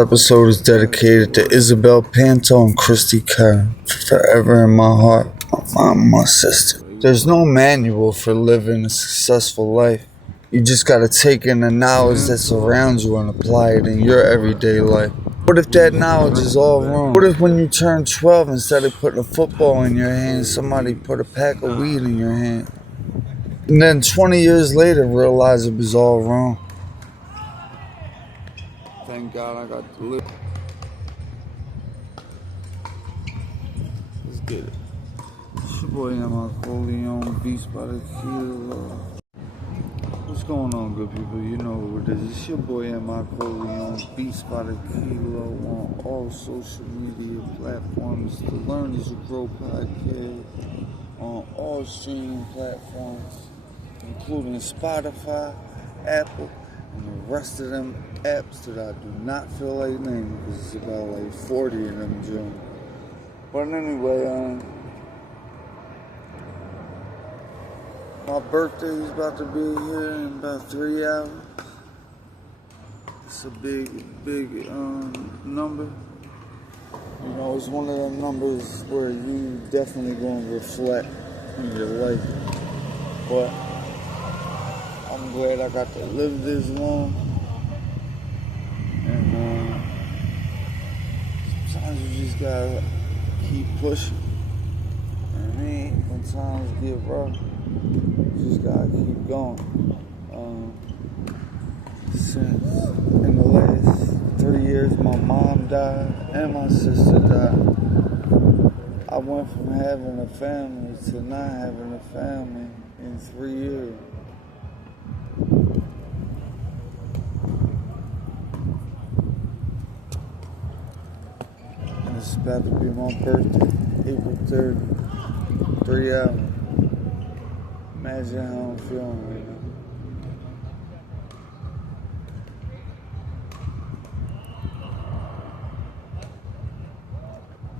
Episode is dedicated to Isabel Panto and Christy Karen, forever in my heart, my mom, my sister. There's no manual for living a successful life. You just gotta take in the knowledge that surrounds you and apply it in your everyday life. What if that knowledge is all wrong? What if when you turn 12, instead of putting a football in your hand, somebody put a pack of weed in your hand? And then 20 years later realize it was all wrong. Thank God I got to live. Let's get it. It's your boy M-i-Corleone, beast by the kilo. What's going on, good people? You know who it is. It's your boy M-i-Corleone, beast by the kilo on all social media platforms. The Learn as You Grow podcast on all streaming platforms, including Spotify, Apple, and the rest of them apps that I do not feel like naming because it's about like 40 of them joints. But anyway, my birthday is about to be here in about 3 hours. It's a big number. You know, it's one of them numbers where you definitely going to reflect in your life. But I'm glad I got to live this long. And sometimes you just gotta keep pushing. I mean, when times get rough, you just gotta keep going. Since in the last 3 years, my mom died and my sister died. I went from having a family to not having a family in 3 years. And it's about to be my birthday, April 30th, 3 hours. Imagine how I'm feeling right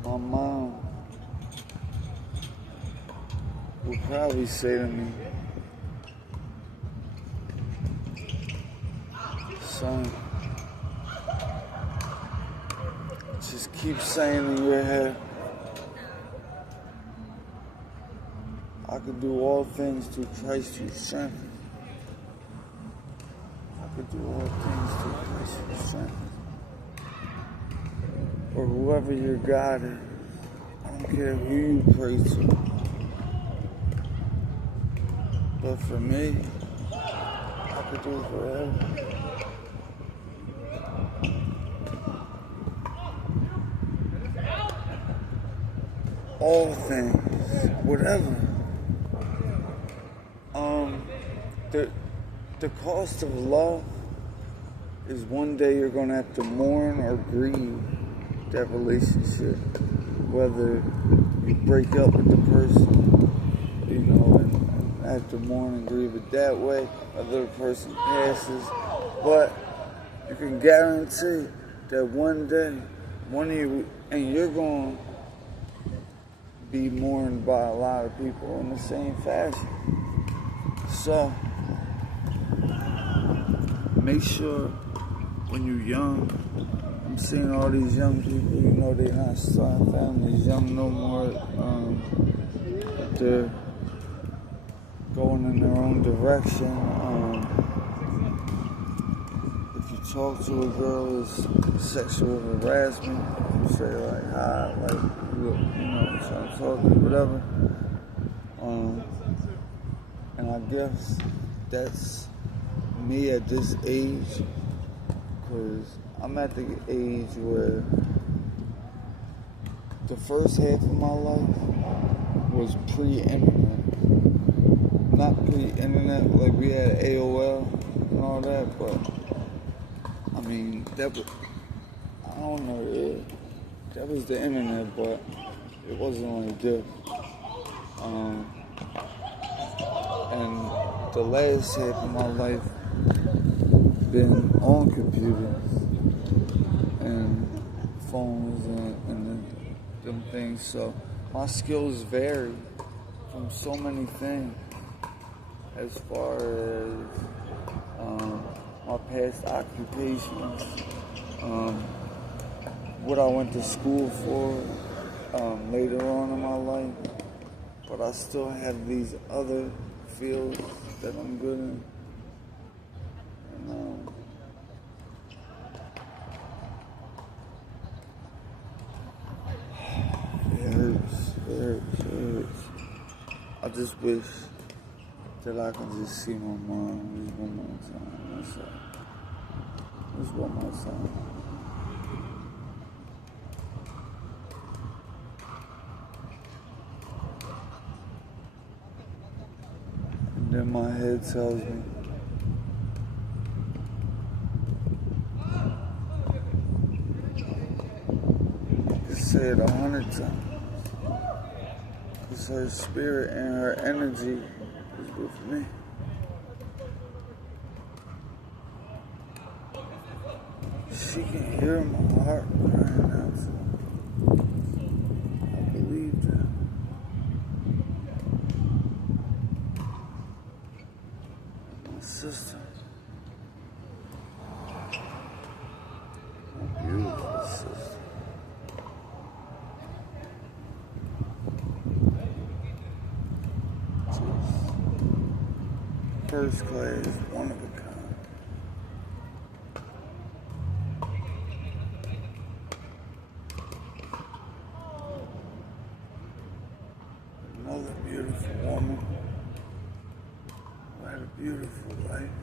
now. My mom would probably say to me, son, just keep saying in your head, I could do all things through Christ who strengthens. I could do all things through Christ who strengthens. Or whoever your God is. I don't care who you pray to. But for me, I could do it forever. All things, whatever. The cost of love is one day you're gonna have to mourn or grieve that relationship. Whether you break up with the person, you know, and have to mourn and grieve it that way, whether the person passes. But you can guarantee that one day, one of you, and you're gonna be mourned by a lot of people in the same fashion. So, make sure when you're young, I'm seeing all these young people, you know, they're not starting families young no more. They're going in their own direction. If you talk to a girl, it's sexual harassment. If you say like, hi, like, look, you know, trying to talk to you, whatever. And I guess that's me at this age, because I'm at the age where the first half of my life was pre-internet. Not pre-internet, like we had AOL and all that, but I mean, that was, I don't know, that was the internet, but it wasn't like this. And the last half of my life been on computers and phones and them things, so my skills vary from so many things as far as my past occupations, what I went to school for later on in my life, but I still have these other fields that I'm good in. And, it hurts. I just wish that I could just see my mom just one more time. That's all. Just one more time. And then my head tells me, say it 100 times. Because her spirit and her energy is with me. She can hear my heart crying out to me. I believe that. My sister. My beautiful sister. First class, one of a kind. Another beautiful woman who had a beautiful life.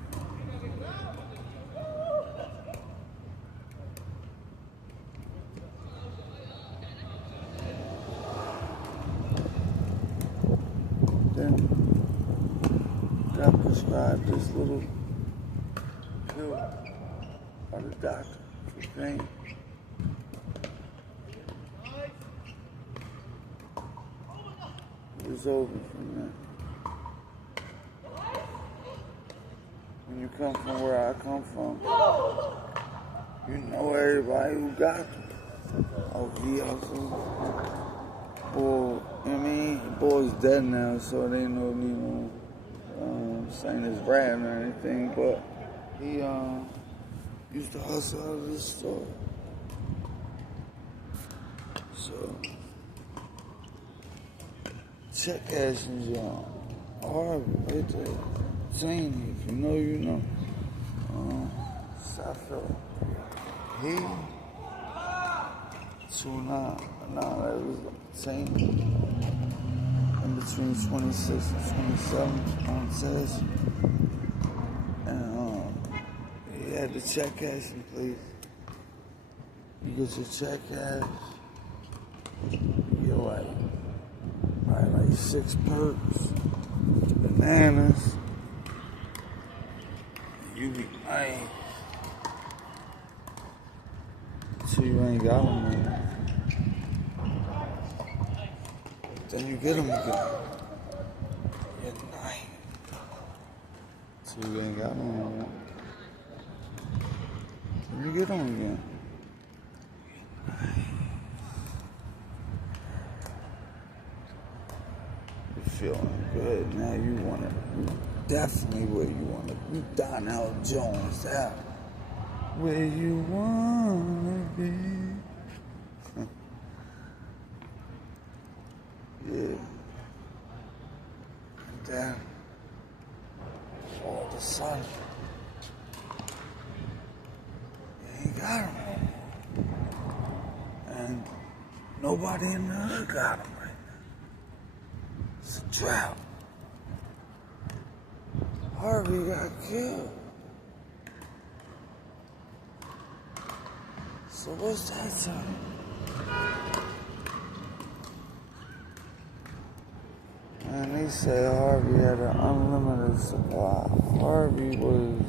Then got prescribed this little pill by the doctor for pain. It was over from there. When you come from where I come from, you know everybody who got them. Oh, he also, boy, I mean, the boy's dead now, so it ain't no need no saying his ratting or anything, but he used to hustle out of this store. So check cashing John Harvey right there. Saying if you know, you know. Southfield. He 2-9. Nah, that was same. In between 26 and 27 on test. And he had the check cashing, please. You get your check cash, you get like 6 perks, bananas, you be nice. So you ain't got them anymore. Then you get them again. You're nice. So you ain't got them anymore. Then you get them again. You're feeling good. Now you want it. You definitely where you want it. You Donnell Jones out. Where you wanna be. Yeah. And then, all of a sudden, you ain't got him. And nobody in the hood got him right now. It's a drought. Harvey got killed. So what's that time? And they say Harvey had an unlimited supply. Harvey was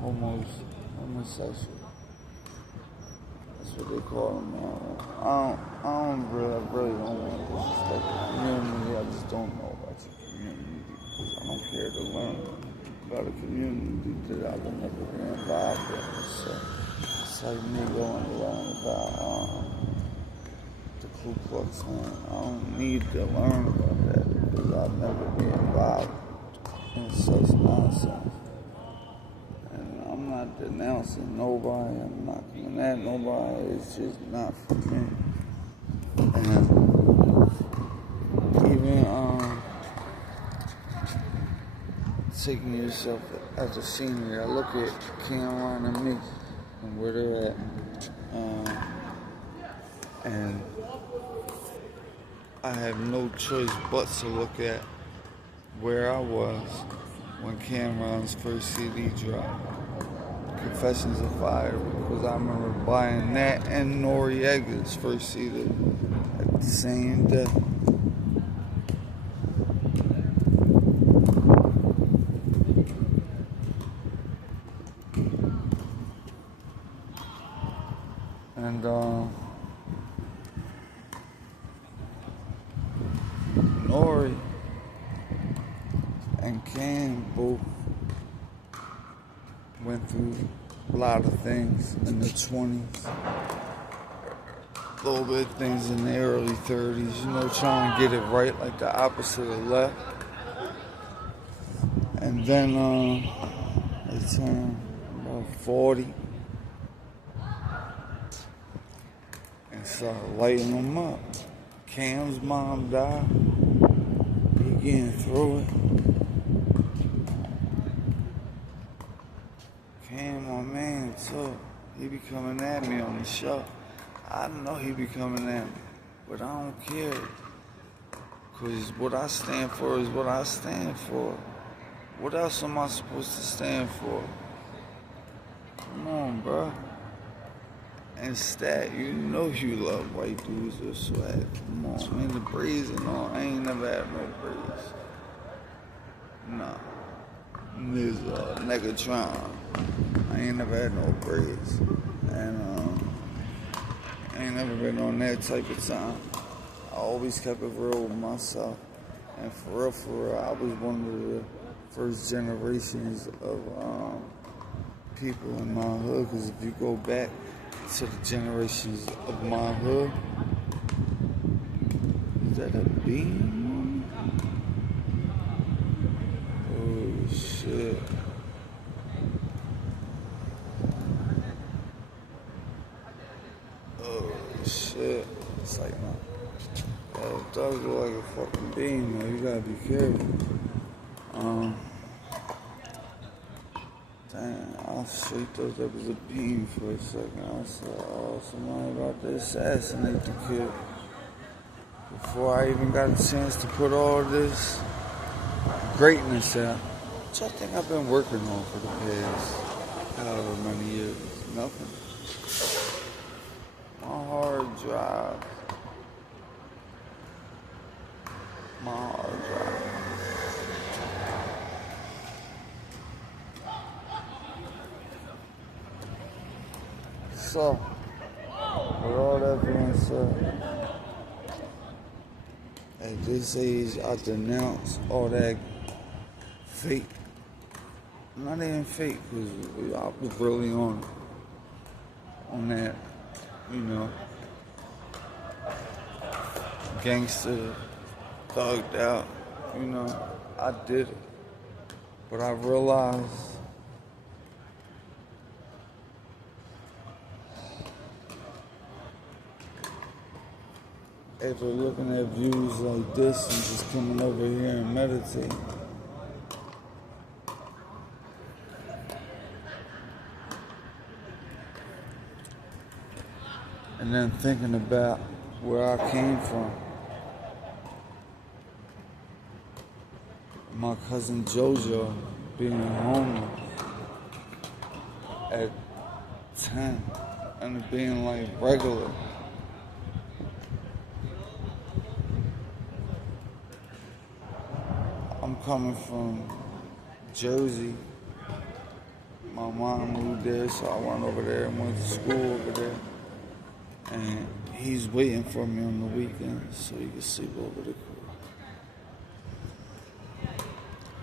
homosexual. That's what they call him now. I really don't want to disrespect the community. I just don't know about your community because I don't care to learn about a community that I will never be involved in. So it's like me going to learn about the Ku Klux Klan. I don't need to learn about that because I'll never be involved in such nonsense. And I'm not not denouncing nobody. I'm not coming at nobody. It's just not for me. And even taking yourself as a senior, I look at Cameron and me and where they're at. And I have no choice but to look at where I was when Cameron's first CD dropped, Confessions of Fire, because I remember buying that and Noriega's first CD at the same day. And Nori and Cam both went through a lot of things in the 20s, a little bit of things in the early 30s, you know, trying to get it right, like the opposite of left. And then they turned about 40 and started lighting them up. Cam's mom died. He getting through it. Cam, my man, too. He be coming at me on the show. I know he be coming at me, but I don't care. Because what I stand for is what I stand for. What else am I supposed to stand for? Come on, bro. And Stat, you know you love white dudes with swag. Come on, man, the braids and all. I ain't never had no braids. Nah. There's Negatron. I ain't never had no braids. And I ain't never been on that type of time. I always kept it real with myself. And for real, I was one of the first generations of people in my hood. Because if you go back to the generations of my hood, is that a beam? Oh shit. Oh shit. It's like, no. It does look like a fucking beam, man. You gotta be careful. Damn, I straight thought that was a beam for a second. I said, oh, somebody about to assassinate the kid. Before I even got a chance to put all this greatness out. What y'all think I've been working on for the past however many years? Nothing. My hard drive. My hard drive. So, with all that being said, at this age, I denounce all that fake. Not even fake, because I was really on that, you know, gangster, thugged out, you know. I did it. But I realized after looking at views like this and just coming over here and meditating, and then thinking about where I came from. My cousin JoJo being homeless at 10 and it being like regular. I'm coming from Jersey. My mom moved there, so I went over there and went to school over there. And he's waiting for me on the weekends so he can sleep over the crib.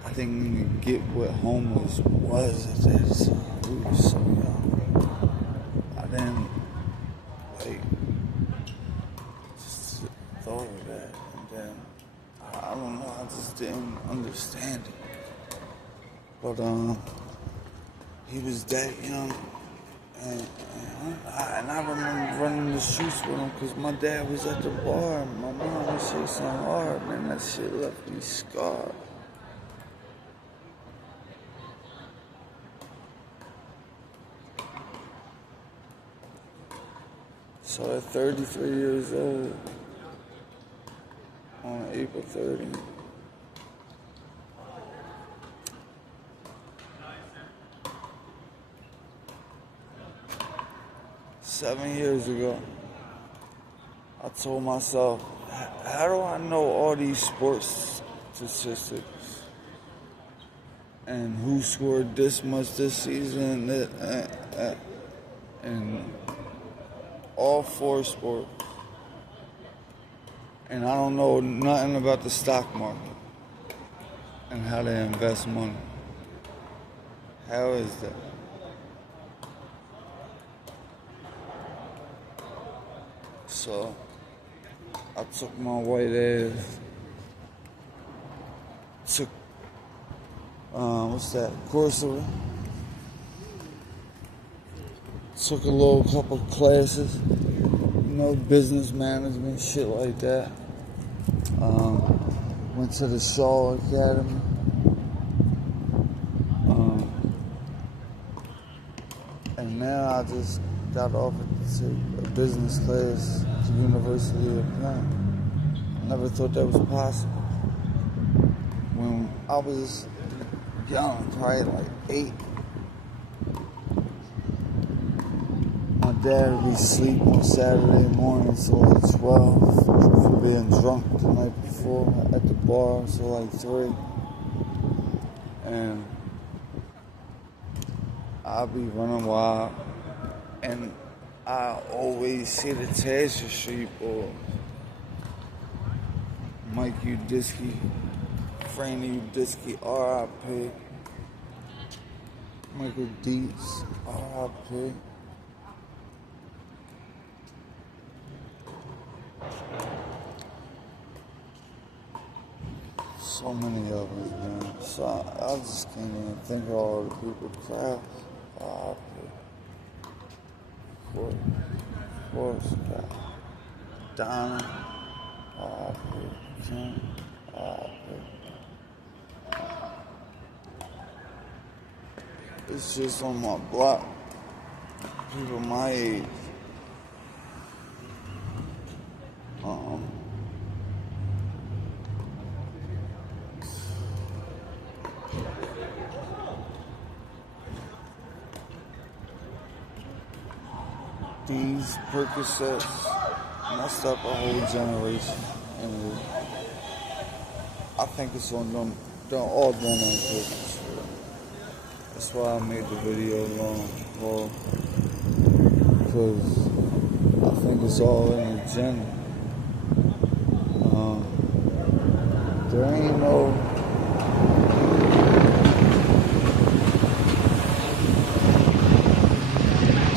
I didn't even get what homeless was at that time. We were so young. I didn't, just thought of that. And then, I don't know, I just didn't understand it. But, he was that young. And I remember running the streets with him because my dad was at the bar and my mom was chasing hard. Man, that shit left me scarred. So at 33 years old, on April 30th, seven years ago, I told myself, how do I know all these sports statistics? And who scored this much this season? And all four sports. And I don't know nothing about the stock market and how they invest money. How is that? So I took my white ass, took what's that, Coursera, took a little couple classes, business management, shit like that. Went to the ShOw Academy. And now I just got offered to a business class at the University of Penn. Never thought that was possible. When I was young, probably like 8, my dad would be asleep on Saturday morning till like 12 from being drunk the night before at the bar till like 3. And I'd be running wild. And I always see the Tasker Street boys. Mike Udisky, Franny Udisky, R.I.P. Michael Dietz, R.I.P. So many of us, man. So I just can't even think of all the people. Crowds, R.I.P. Of course, Donna, R.I.P. Kim, R.I.P. It's just on my block. People my age. These Percocets messed up a whole generation. And I think it's on them, they're all done on purpose. That's why I made the video long, because I think it's all in the agenda.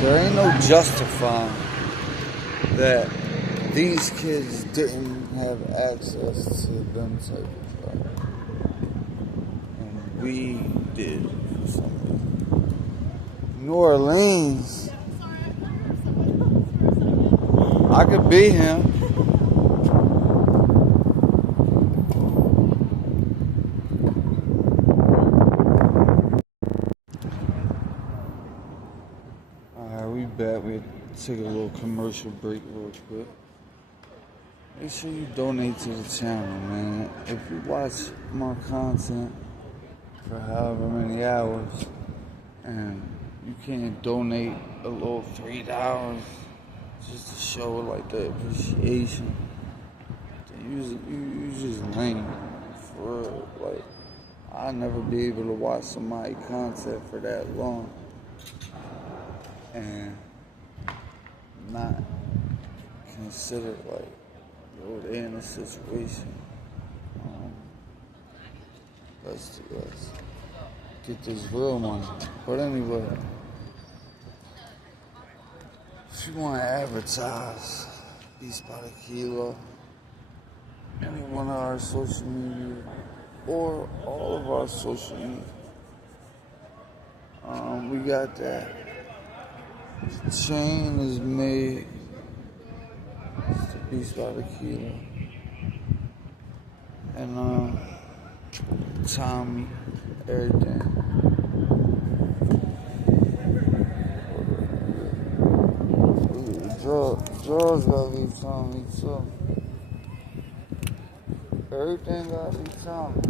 There ain't no justifying that these kids didn't have access to them type of drugs. And we did for some reason. New Orleans, I could be him. We back. We take a little commercial break real quick. Make sure you donate to the channel, man. If you watch my content for however many hours and you can't donate a little $3 just to show like the appreciation, then you just lame for real. Like, I'll never be able to watch somebody's content for that long and not consider like, they're in a situation. Let's get this real money. But anyway, if you want to advertise Beats by the Kilo, any one of our social media or all of our social media, We got that. The chain is made. It's the Beats by the Kilo. And Tommy, everything. Drawers gotta leave Tommy too. Everything gotta leave Tommy.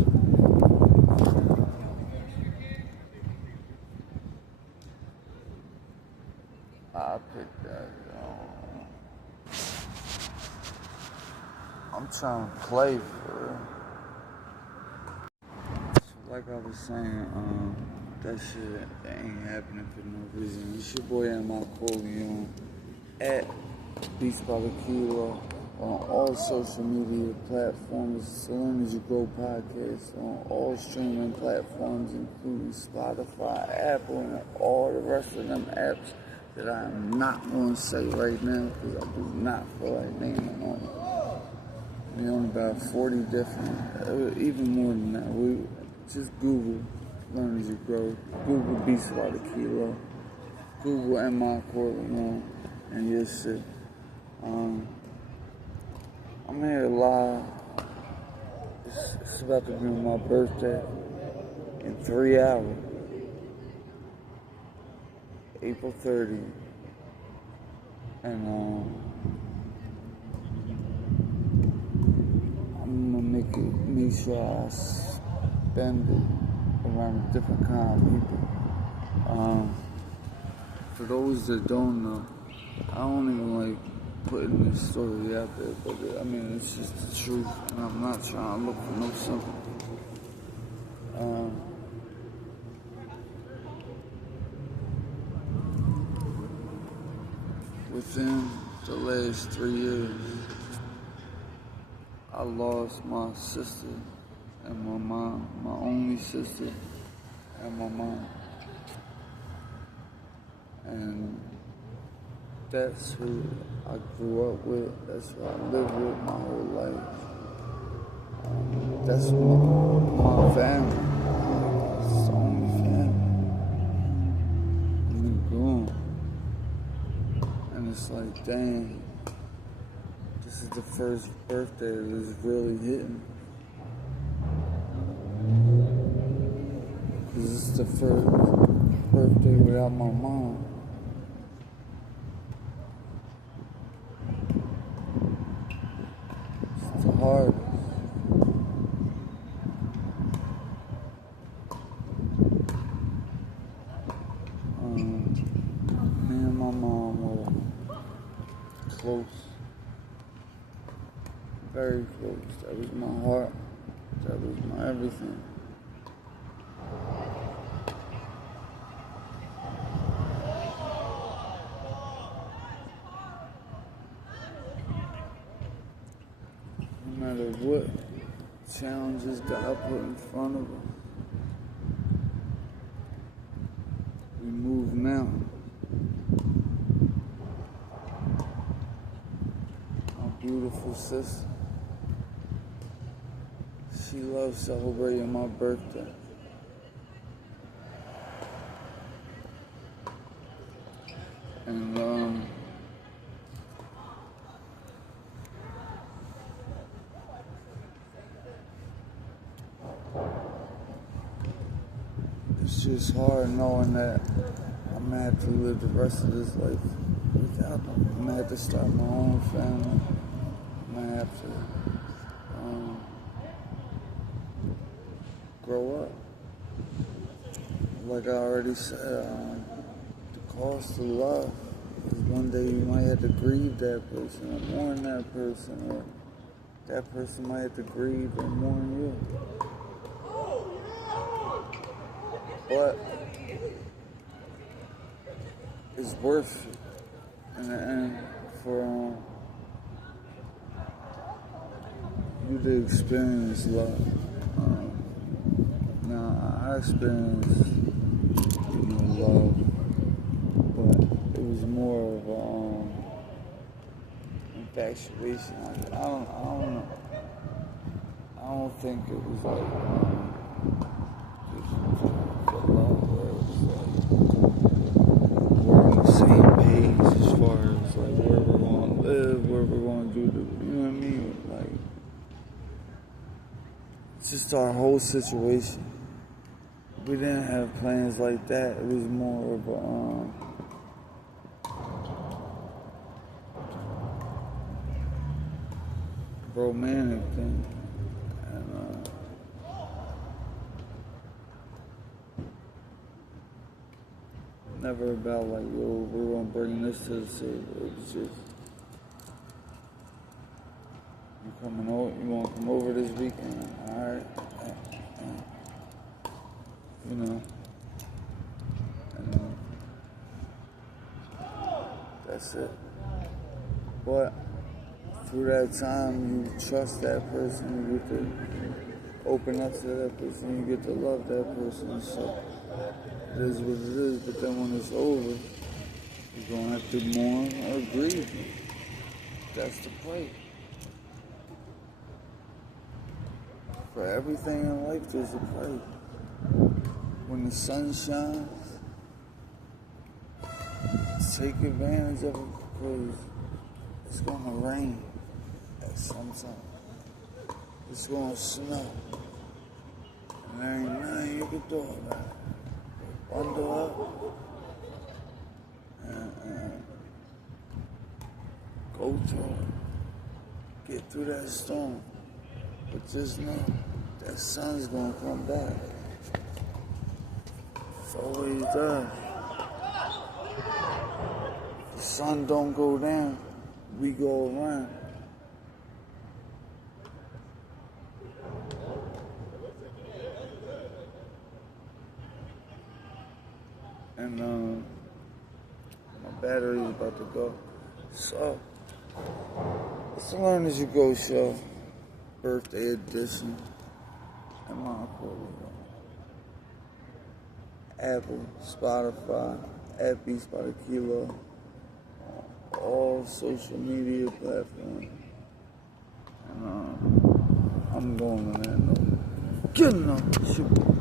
I picked that. I'm trying to play for real. So like I was saying, that shit ain't happening for no reason. It's your boy M-i-Corleone at Beats by the Kilo on all social media platforms. So Learn As You Grow podcast on all streaming platforms, including Spotify, Apple, and all the rest of them apps that I am not going to say right now because I do not feel like naming on it. We own about 40 different, even more than that. We just Google Learn As You Grow, Google Beats by the Kilo, Google M-i-Corleone, and you'll see. I'm here live. It's about to be my birthday in 3 hours. April 30th. And I'm gonna make sure I spend it around a different kind of people. For those that don't know, I don't even like putting this story out there, but I mean, it's just the truth, and I'm not trying to look for no sympathy. Within the last 3 years, I lost my sister and my mom, my only sister and my mom. And that's who I grew up with. That's who I lived with my whole life. That's my family. It's the only family. And they're gone. And it's like, dang, this is the first birthday that is really hitting. This is the first birthday without my mom. It's the hardest. Me and my mom were close. Very close. That was my heart. That was my everything. No matter what challenges God put in front of us, we move now. My beautiful sister. She loves celebrating my birthday. And it's just hard knowing that I'm gonna have to live the rest of this life without them. I'm gonna have to start my own family. I'm gonna have to grow up. Like I already said, the cost of love. Because one day you might have to grieve that person or mourn that person, or that person might have to grieve and mourn you. But it's worth it in the end for you to experience love. Now, I experienced, love, but it was more of infatuation. I don't know. I don't think it was like just love, where it was like as far as like where we're going to live, where we're going to do the, you know what I mean? Like, just our whole situation. We didn't have plans like that. It was more of a romantic thing. And never about like, yo, we're gonna bring this to the table. It was just, you coming over? You wanna come over this weekend? All right. You know. And that's it. But through that time, you trust that person. You get to open up to that person. You get to love that person. So it is what it is. But then when it's over, you're gonna have to mourn or grieve. That's the play. For everything in life, there's a play. When the sun shines, take advantage of it because it's gonna rain at some time. It's gonna snow. And there ain't nothing you can do about it. Bundle up and go through it. Get through that storm. But just know that sun's gonna come back. It always does. The sun don't go down, we go around. And my battery is about to go. So it's a Learn As You Go show, birthday edition. M-i-Corleone. Apple, Spotify, at Beats by the Kilo, all social media platforms. And I'm going on that note. Good enough.